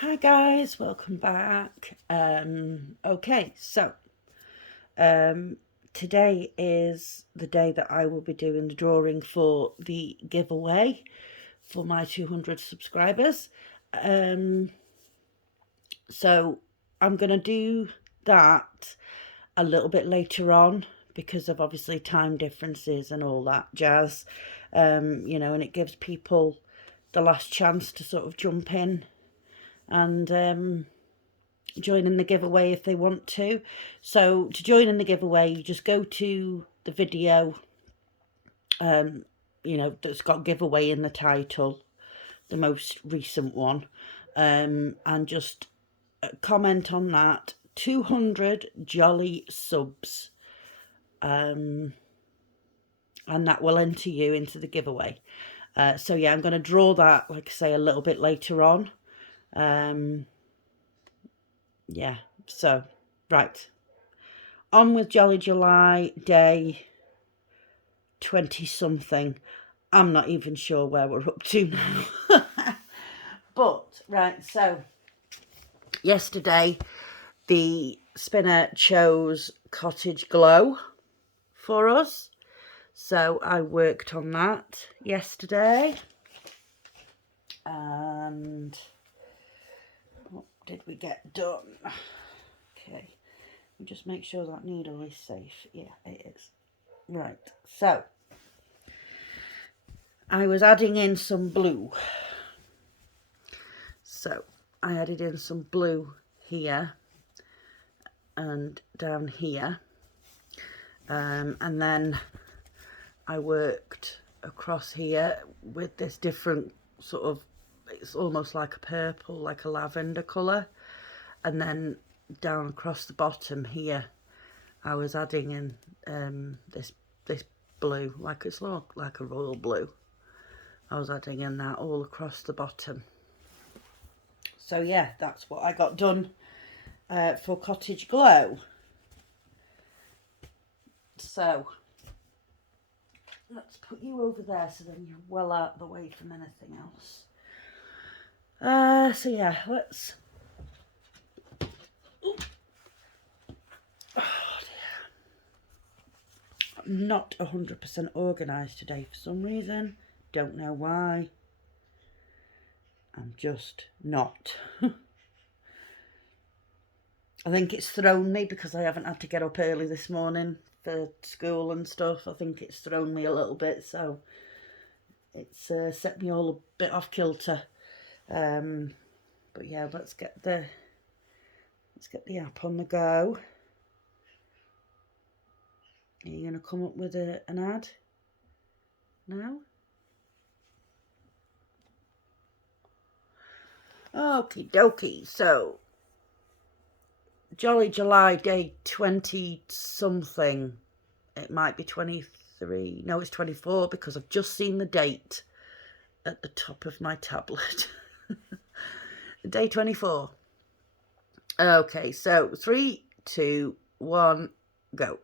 Hi guys, welcome back. Okay, so um, today is the day that I will be doing the drawing for the giveaway for my 200 subscribers. Um, so I'm going to do that a little bit later on because of obviously time differences and all that jazz. And it gives people the last chance to sort of jump in and join in the giveaway if they want to. So to join in the giveaway, you just go to the video, that's got giveaway in the title, the most recent one, and just comment on that. 200 jolly subs, and that will enter you into the giveaway. So yeah, I'm going to draw that, like I say, a little bit later on. Yeah, so right, on with Jolly July day 20 something. I'm not even sure where we're up to now. But right, so yesterday the spinner chose Cottage Glow for us, so I worked on that yesterday. And what did we get done? Okay, just make sure that needle is safe. Yeah, it is. Right, so I was adding in some blue. So I added in some blue here and down here. And then I worked across here with this different sort of, it's almost like a purple, like a lavender colour. And then down across the bottom here, I was adding in this blue, like it's like a royal blue. I was adding in that all across the bottom. So yeah, that's what I got done for Cottage Glow. So let's put you over there so then you're well out of the way from anything else. So yeah, let's. Oh dear. I'm not 100% organised today for some reason. Don't know why. I'm just not. I think it's thrown me because I haven't had to get up early this morning for school and stuff. I think it's thrown me a little bit, so it's set me all a bit off kilter. But yeah, let's get the app on the go. Are you going to come up with an ad now? Okie dokie. So Jolly July day 20 something. It might be 23. No, it's 24 because I've just seen the date at the top of my tablet. Day 24. Okay, so 3, 2, 1, go.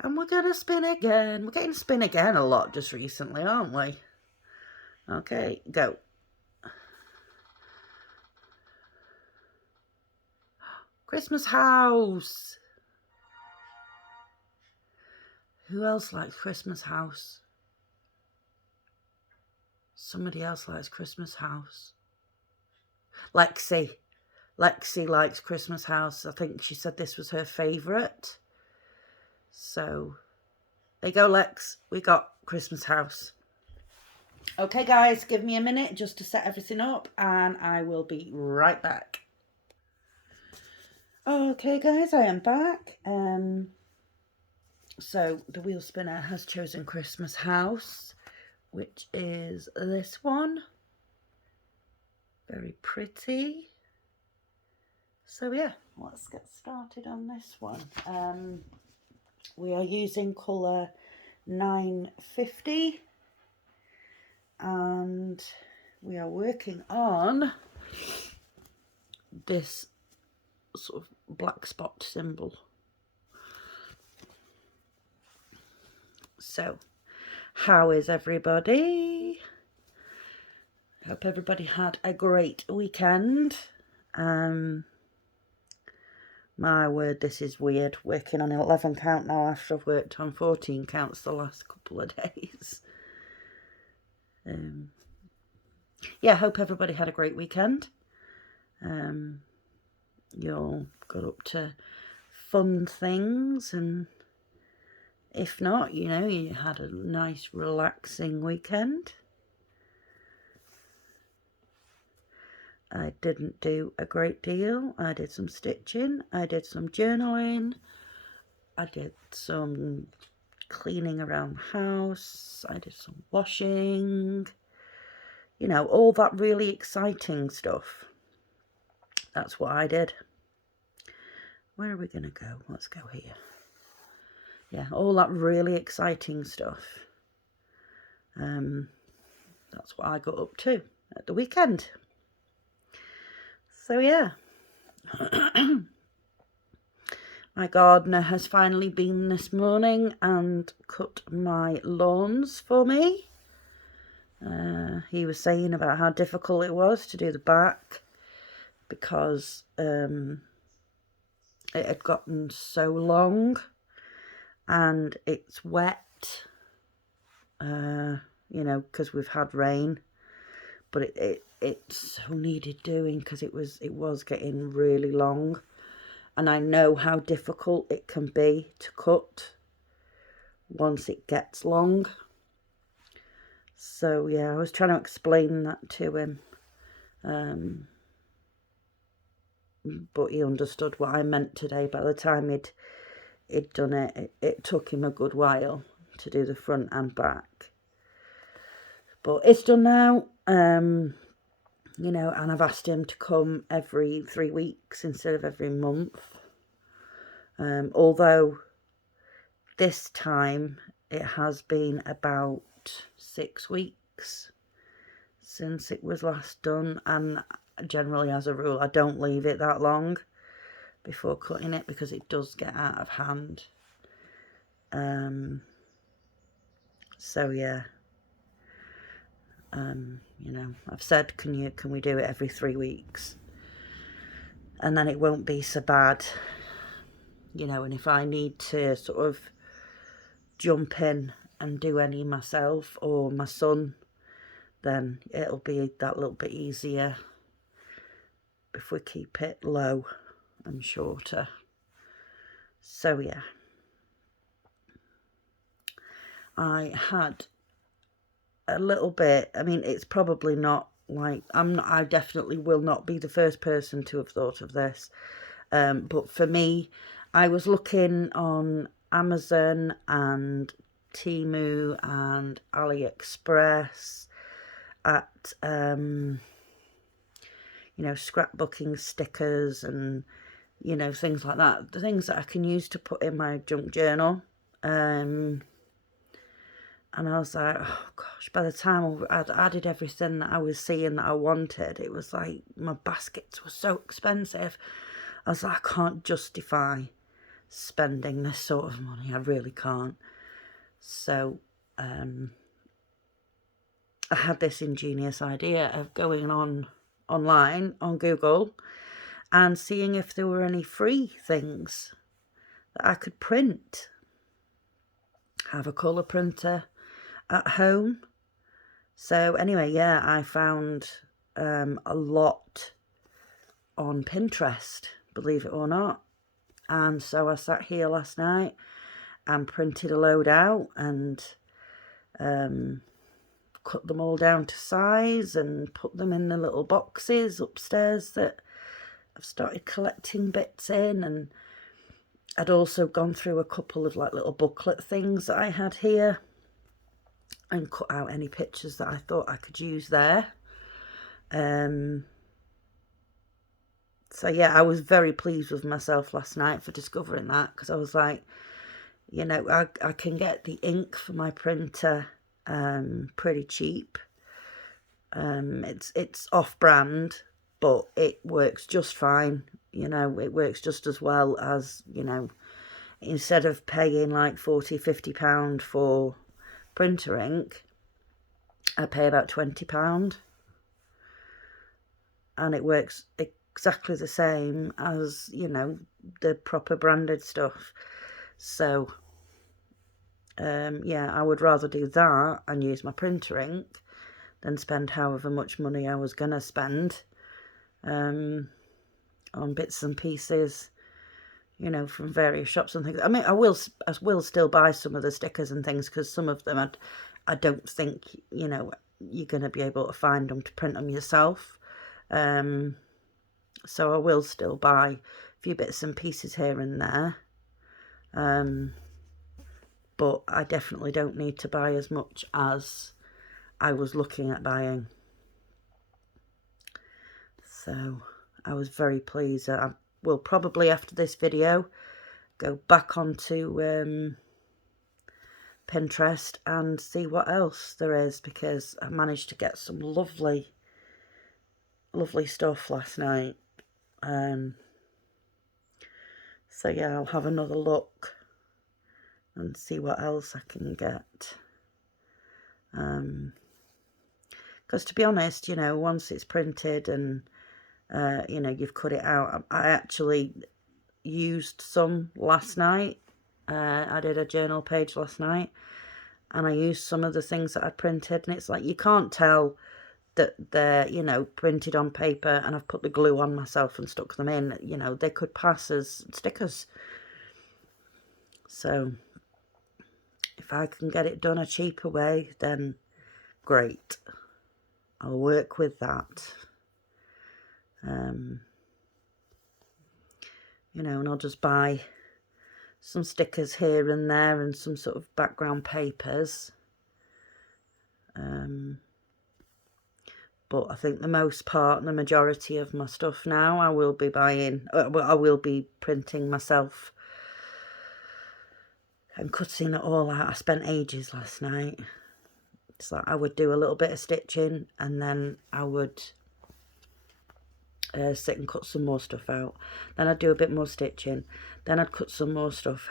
And we're going to spin again. We're getting spin again a lot just recently, aren't we? Okay, go. Christmas house. Who else likes Christmas house? Somebody else likes Christmas house. Lexi. Lexi likes Christmas house. I think she said this was her favourite. So, there you go, Lex. We got Christmas house. Okay, guys, give me a minute just to set everything up and I will be right back. Okay, guys, I am back. So, the wheel spinner has chosen Christmas house, which is this one. Very pretty. So yeah, let's get started on this one. We are using colour 950 and we are working on this sort of black spot symbol. So, how is everybody? Hope everybody had a great weekend. My word, this is weird, working on 11 count now after I've worked on 14 counts the last couple of days. Yeah, hope everybody had a great weekend. You all got up to fun things, and if not, you know, you had a nice relaxing weekend. I didn't do a great deal. I did some stitching, I did some journaling, I did some cleaning around the house, I did some washing, you know, all that really exciting stuff. That's what I did. Where are we going to go? Let's go here. Yeah, all that really exciting stuff. That's what I got up to at the weekend. So yeah. My gardener has finally been this morning and cut my lawns for me. He was saying about how difficult it was to do the back because it had gotten so long and it's wet, you know, because we've had rain, but it so needed doing because it was getting really long, and I know how difficult it can be to cut once it gets long. So yeah, I was trying to explain that to him, but he understood what I meant today. By the time he'd done it, it took him a good while to do the front and back. But it's done now, you know, and I've asked him to come every 3 weeks instead of every month. Although this time it has been about 6 weeks since it was last done, and generally as a rule I don't leave it that long before cutting it because it does get out of hand. So yeah, you know, I've said can we do it every 3 weeks, and then it won't be so bad, you know, and if I need to sort of jump in and do any myself or my son, then it'll be that little bit easier if we keep it low and shorter. So yeah, I had a little bit, I mean, it's probably not like, I definitely will not be the first person to have thought of this, but for me, I was looking on Amazon and Temu and AliExpress at, you know, scrapbooking stickers and, you know, things like that. The things that I can use to put in my junk journal. And I was like, oh gosh, by the time I'd added everything that I was seeing that I wanted, it was like my baskets were so expensive. I was like, I can't justify spending this sort of money. I really can't. So I had this ingenious idea of going online on Google and seeing if there were any free things that I could print. Have a colour printer at home. So anyway, yeah, I found a lot on Pinterest, believe it or not. And so I sat here last night and printed a load out and cut them all down to size and put them in the little boxes upstairs that I've started collecting bits in. And I'd also gone through a couple of like little booklet things that I had here and cut out any pictures that I thought I could use there. So yeah, I was very pleased with myself last night for discovering that, because I was like, you know, I can get the ink for my printer pretty cheap. It's off-brand, but it works just fine. You know, it works just as well as, you know, instead of paying like £40–50 for printer ink, I pay about £20. and it works exactly the same as, you know, the proper branded stuff. So yeah, I would rather do that and use my printer ink than spend however much money I was going to spend on bits and pieces, you know, from various shops and things. I mean, I will still buy some of the stickers and things, because some of them I don't think, you know, you're going to be able to find them to print them yourself. So I will still buy a few bits and pieces here and there. But I definitely don't need to buy as much as I was looking at buying. So I was very pleased. I will probably, after this video, go back onto Pinterest and see what else there is, because I managed to get some lovely stuff last night. So yeah, I'll have another look and see what else I can get. Because to be honest, you know, once it's printed and you know, you've cut it out, I actually used some last night. I did a journal page last night, and I used some of the things that I printed, and it's like, you can't tell that they're, you know, printed on paper and I've put the glue on myself and stuck them in. You know, they could pass as stickers. So if I can get it done a cheaper way, then great, I'll work with that. You know, and I'll just buy some stickers here and there and some sort of background papers. But I think the most part and the majority of my stuff now I will be buying, I will be printing myself and cutting it all out. I spent ages last night. It's like I would do a little bit of stitching and then I would sit and cut some more stuff out. Then I'd do a bit more stitching. Then I'd cut some more stuff.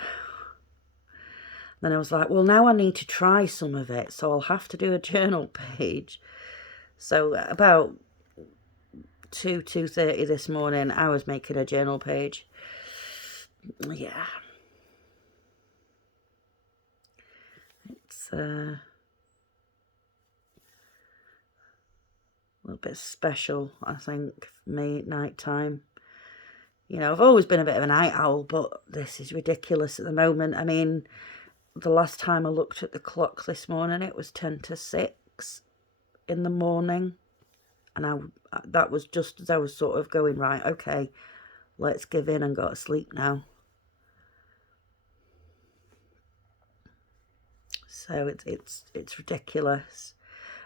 Then I was like, well, now I need to try some of it, so I'll have to do a journal page. So about 2:30 this morning, I was making a journal page. Yeah. It's a little bit special, I think, for me at night time. You know, I've always been a bit of a night owl, but this is ridiculous at the moment. I mean, the last time I looked at the clock this morning, it was 10 to 6 in the morning. And that was just as I was sort of going, right, okay, let's give in and go to sleep now. So it's ridiculous.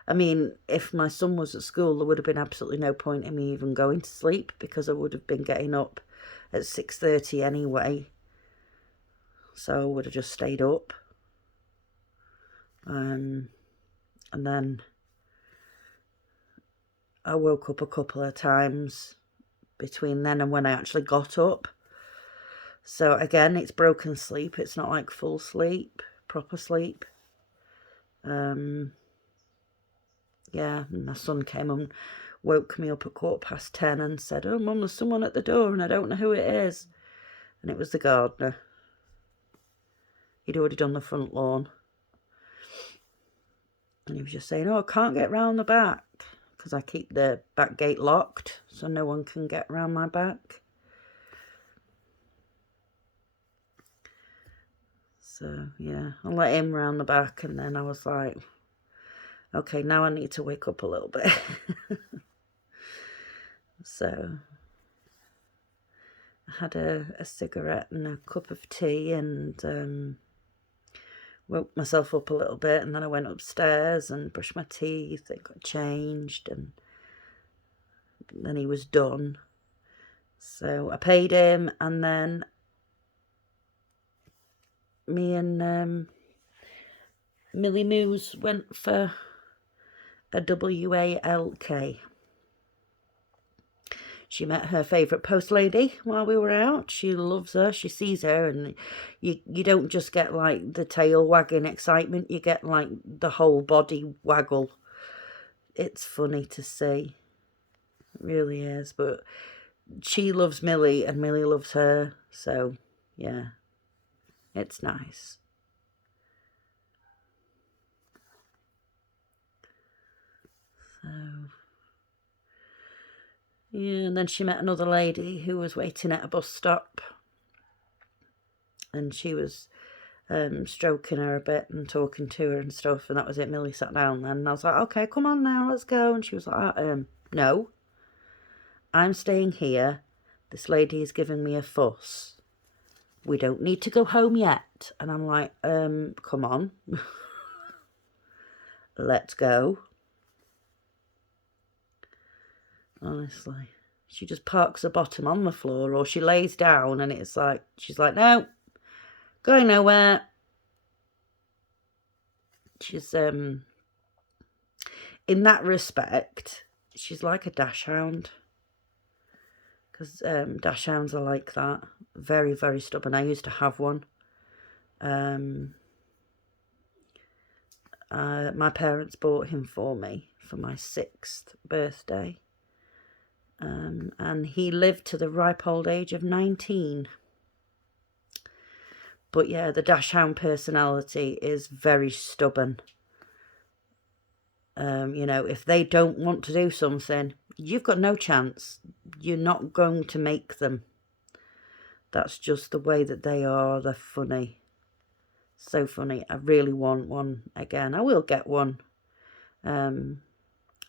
I mean, if my son was at school, there would have been absolutely no point in me even going to sleep, because I would have been getting up at 6:30 anyway. So I would have just stayed up. And then I woke up a couple of times between then and when I actually got up. So again, it's broken sleep. It's not like full sleep, proper sleep. Yeah, my son came and woke me up at 10:15 and said, oh, Mum, there's someone at the door and I don't know who it is. And it was the gardener. He'd already done the front lawn. And he was just saying, oh, I can't get round the back, because I keep the back gate locked, so no one can get round my back. So, yeah, I let him round the back, and then I was like, okay, now I need to wake up a little bit. So I had a cigarette and a cup of tea and woke myself up a little bit, and then I went upstairs and brushed my teeth and got changed, and then he was done. So I paid him, and then me and Millie Moose went for a WALK. She met her favourite post lady while we were out. She loves her. She sees her, and you don't just get like the tail wagging excitement. You get like the whole body waggle. It's funny to see. It really is. But she loves Millie and Millie loves her. So, yeah, it's nice. So, yeah, and then she met another lady who was waiting at a bus stop. And she was stroking her a bit and talking to her and stuff. And that was it. Millie sat down then. And I was like, okay, come on now, let's go. And she was like, no, I'm staying here. This lady is giving me a fuss. We don't need to go home yet. And I'm like, come on. Let's go. Honestly. She just parks her bottom on the floor, or she lays down and it's like, she's like, no, going nowhere. She's, in that respect, she's like a dachshund. Because dachshunds are like that. Very, very stubborn. I used to have one. My parents bought him for me for my 6th birthday. And he lived to the ripe old age of 19. But yeah, the dachshund personality is very stubborn. You know, if they don't want to do something, you've got no chance. You're not going to make them. That's just the way that they are. They're funny. So funny. I really want one again. I will get one. I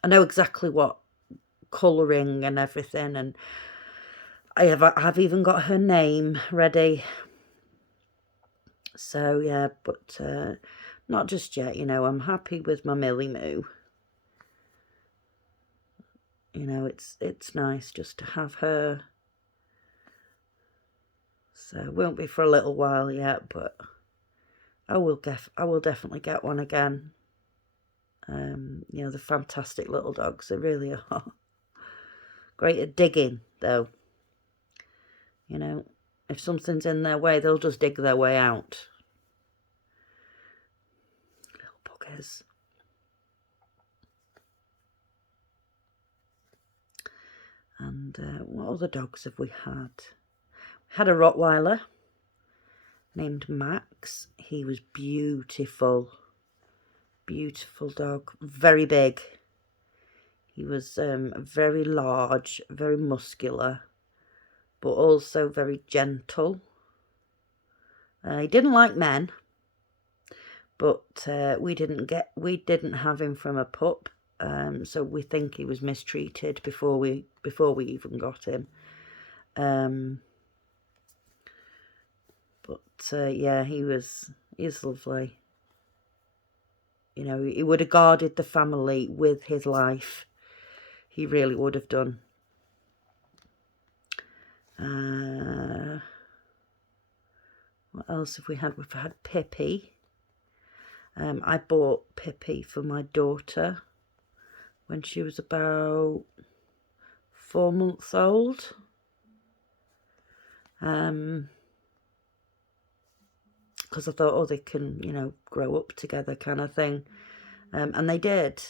know exactly what colouring and everything, and I've even got her name ready. So yeah, but not just yet. You know, I'm happy with my Millie Moo. You know, it's nice just to have her. So it won't be for a little while yet, but I will definitely get one again. You know, the fantastic little dogs, they really are. Great at digging, though. You know, if something's in their way, they'll just dig their way out. Little buggers. And what other dogs have we had? We had a Rottweiler named Max. He was beautiful. Beautiful dog. Very big. He was very large, very muscular, but also very gentle. He didn't like men, but we didn't have him from a pup, so we think he was mistreated before we even got him. But yeah, he's lovely. You know, he would have guarded the family with his life. He really would have done. What else have we had? We've had Pippi. I bought Pippi for my daughter when she was about 4 months old. Because I thought, oh, they can, you know, grow up together kind of thing. And they did.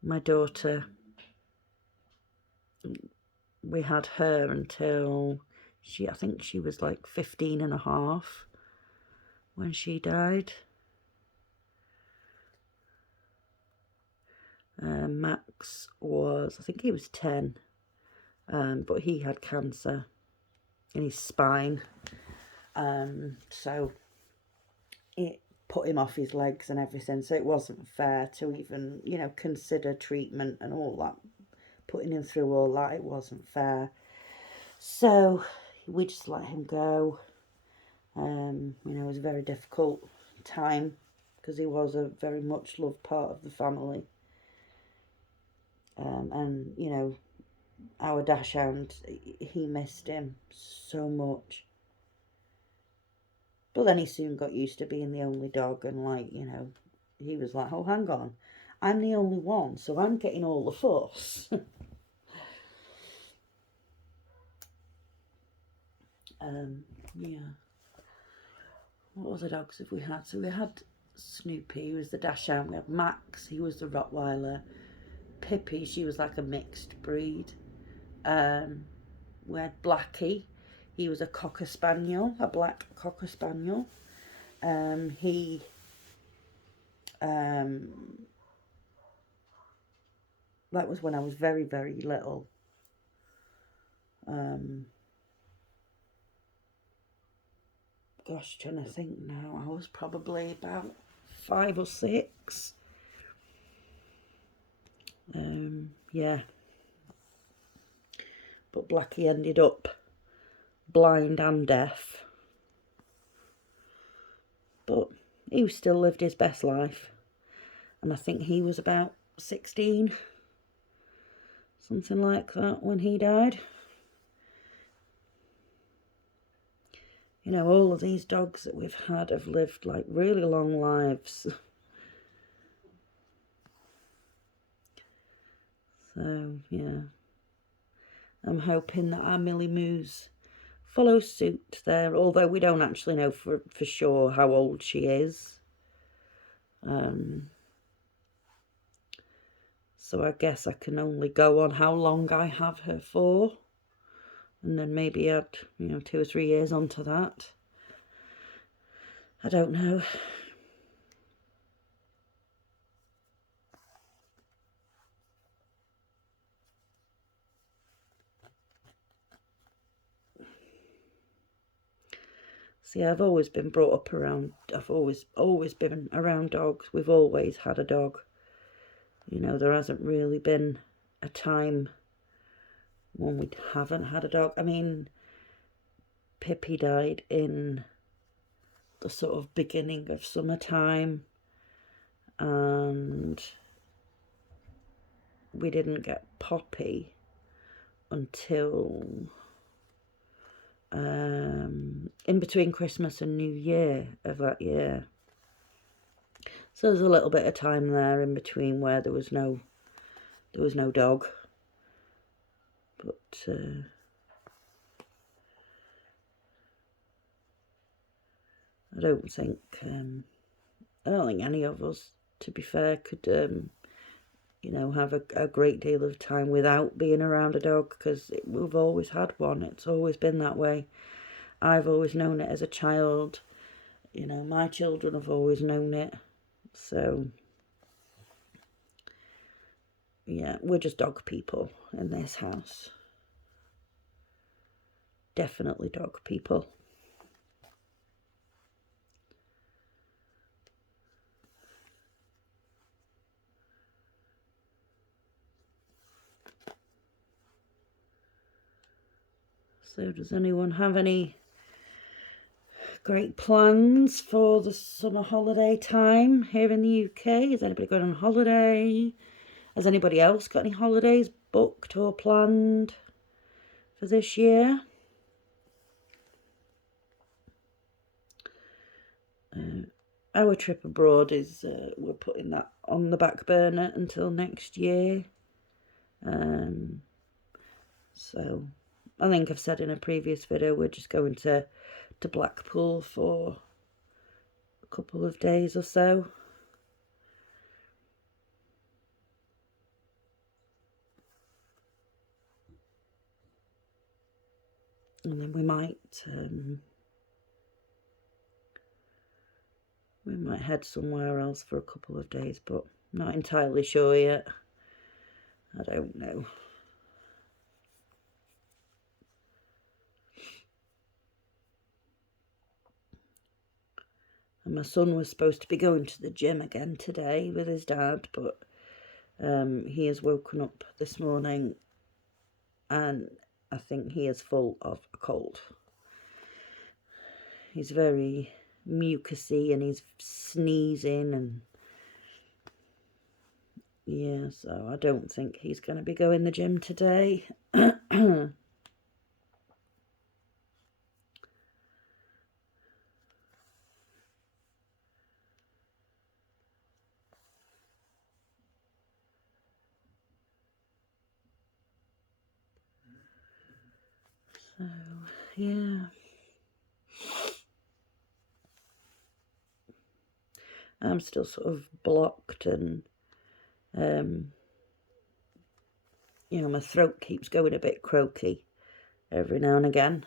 My daughter, we had her until I think she was like 15 and a half when she died. Max was, I think he was 10, but he had cancer in his spine. So it put him off his legs and everything, so it wasn't fair to even, you know, consider treatment and all that. Putting him through all that, it wasn't fair. So we just let him go. You know, it was a very difficult time because he was a very much loved part of the family. And, you know, our dachshund, he missed him so much. But then he soon got used to being the only dog, and, like, you know, he was like, oh, hang on, I'm the only one, so I'm getting all the fuss. Yeah. What other dogs have we had? So we had Snoopy, who was the dachshund. We had Max, he was the Rottweiler. Pippi, she was like a mixed breed. We had Blackie. He was a Cocker Spaniel, a black Cocker Spaniel. He that was when I was very, very little. Gosh, trying to think now. I was probably about 5 or 6. Yeah. But Blackie ended up blind and deaf. But he still lived his best life. And I think he was about 16. Something like that when he died. You know, all of these dogs that we've had have lived like really long lives. So, yeah. I'm hoping that our Millie Moos follow suit there, although we don't actually know for sure how old she is. So I guess I can only go on how long I have her for. And then maybe add, 2 or 3 years onto that. I don't know. See, I've always been brought up around, I've always been around dogs. We've always had a dog. You know, there hasn't really been a time when we haven't had a dog. I mean, Pippi died in the sort of beginning of summertime, and we didn't get Poppy until in between Christmas and New Year of that year. So there's a little bit of time there in between where there was no dog. But I don't think any of us, to be fair, could have a great deal of time without being around a dog, because we've always had one. It's always been that way. I've always known it as a child. My children have always known it. So, yeah, we're just dog people in this house. Definitely dog people. So does anyone have any great plans for the summer holiday time here in the UK? Is anybody going on holiday? Has anybody else got any holidays booked or planned for this year? Our trip abroad is, we're putting that on the back burner until next year. So I think I've said in a previous video, we're just going to Blackpool for a couple of days or so. And then we might head somewhere else for a couple of days, but not entirely sure yet. I don't know. And my son was supposed to be going to the gym again today with his dad, but he has woken up this morning and I think he is full of a cold. He's very mucusy and he's sneezing, and yeah, so I don't think he's going to be going to the gym today. So, yeah. I'm still sort of blocked and you know, my throat keeps going a bit croaky every now and again.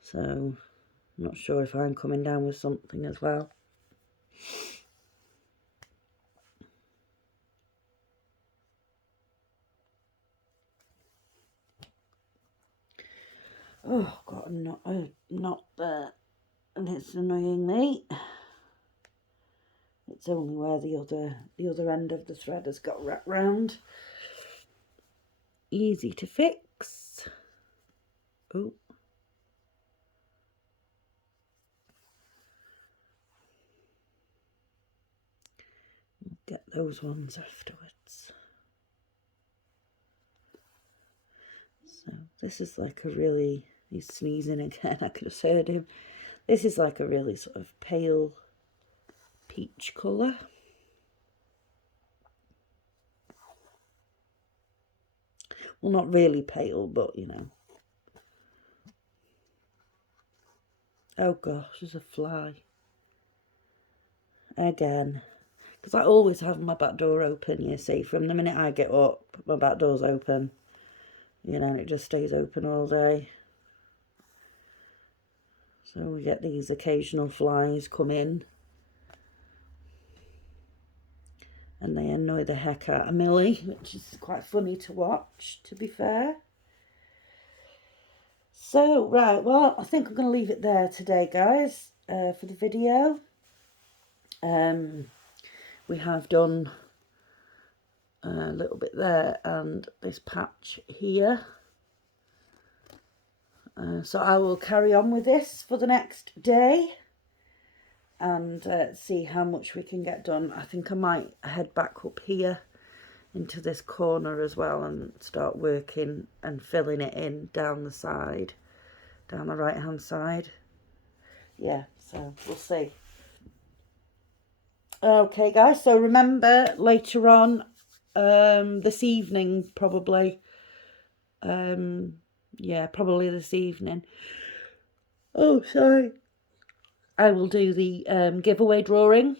So, I'm not sure if I'm coming down with something as well. Oh, God, not there. And it's annoying me. It's only where the other end of the thread has got wrapped round. Easy to fix. Oh. Get those ones afterwards. So this is like a really, he's sneezing again, I could have heard him. This is like a really sort of pale peach colour. Well, not really pale, but you know. Oh gosh, there's a fly. Again. Because I always have my back door open, you see. From the minute I get up, my back door's open. You know, and it just stays open all day. So we get these occasional flies come in. And they annoy the heck out of Millie, which is quite funny to watch, to be fair. So, right, well, I think I'm going to leave it there today, guys, for the video. We have done a little bit there and this patch here. So I will carry on with this for the next day and see how much we can get done. I think I might head back up here into this corner as well and start working and filling it in down the side, down the right hand side. Yeah, so we'll see. Okay guys, so remember later on this evening probably, yeah, probably this evening, oh sorry, I will do the giveaway drawing,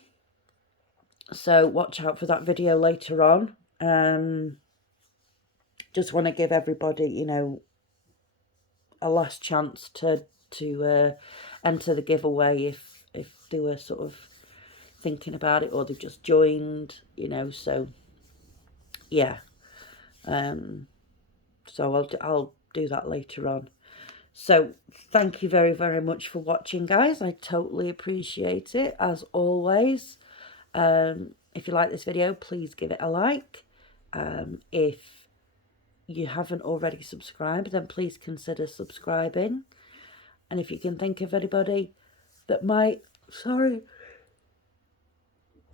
so watch out for that video later on. Just want to give everybody, you know, a last chance to enter the giveaway if they were sort of thinking about it or they've just joined, you know. So yeah, so I'll do that later on. So thank you very, very much for watching, guys. I totally appreciate it, as always. If you like this video, please give it a like. If you haven't already subscribed, then please consider subscribing. And if you can think of anybody that might,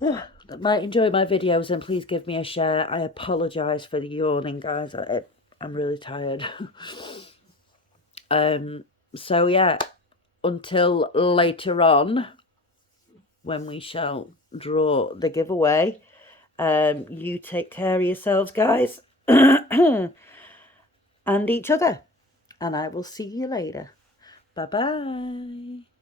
that might enjoy my videos, then please give me a share. I apologise for the yawning, guys. I'm really tired. So yeah, until later on, when we shall draw the giveaway, you take care of yourselves, guys, and each other, and I will see you later. Bye bye.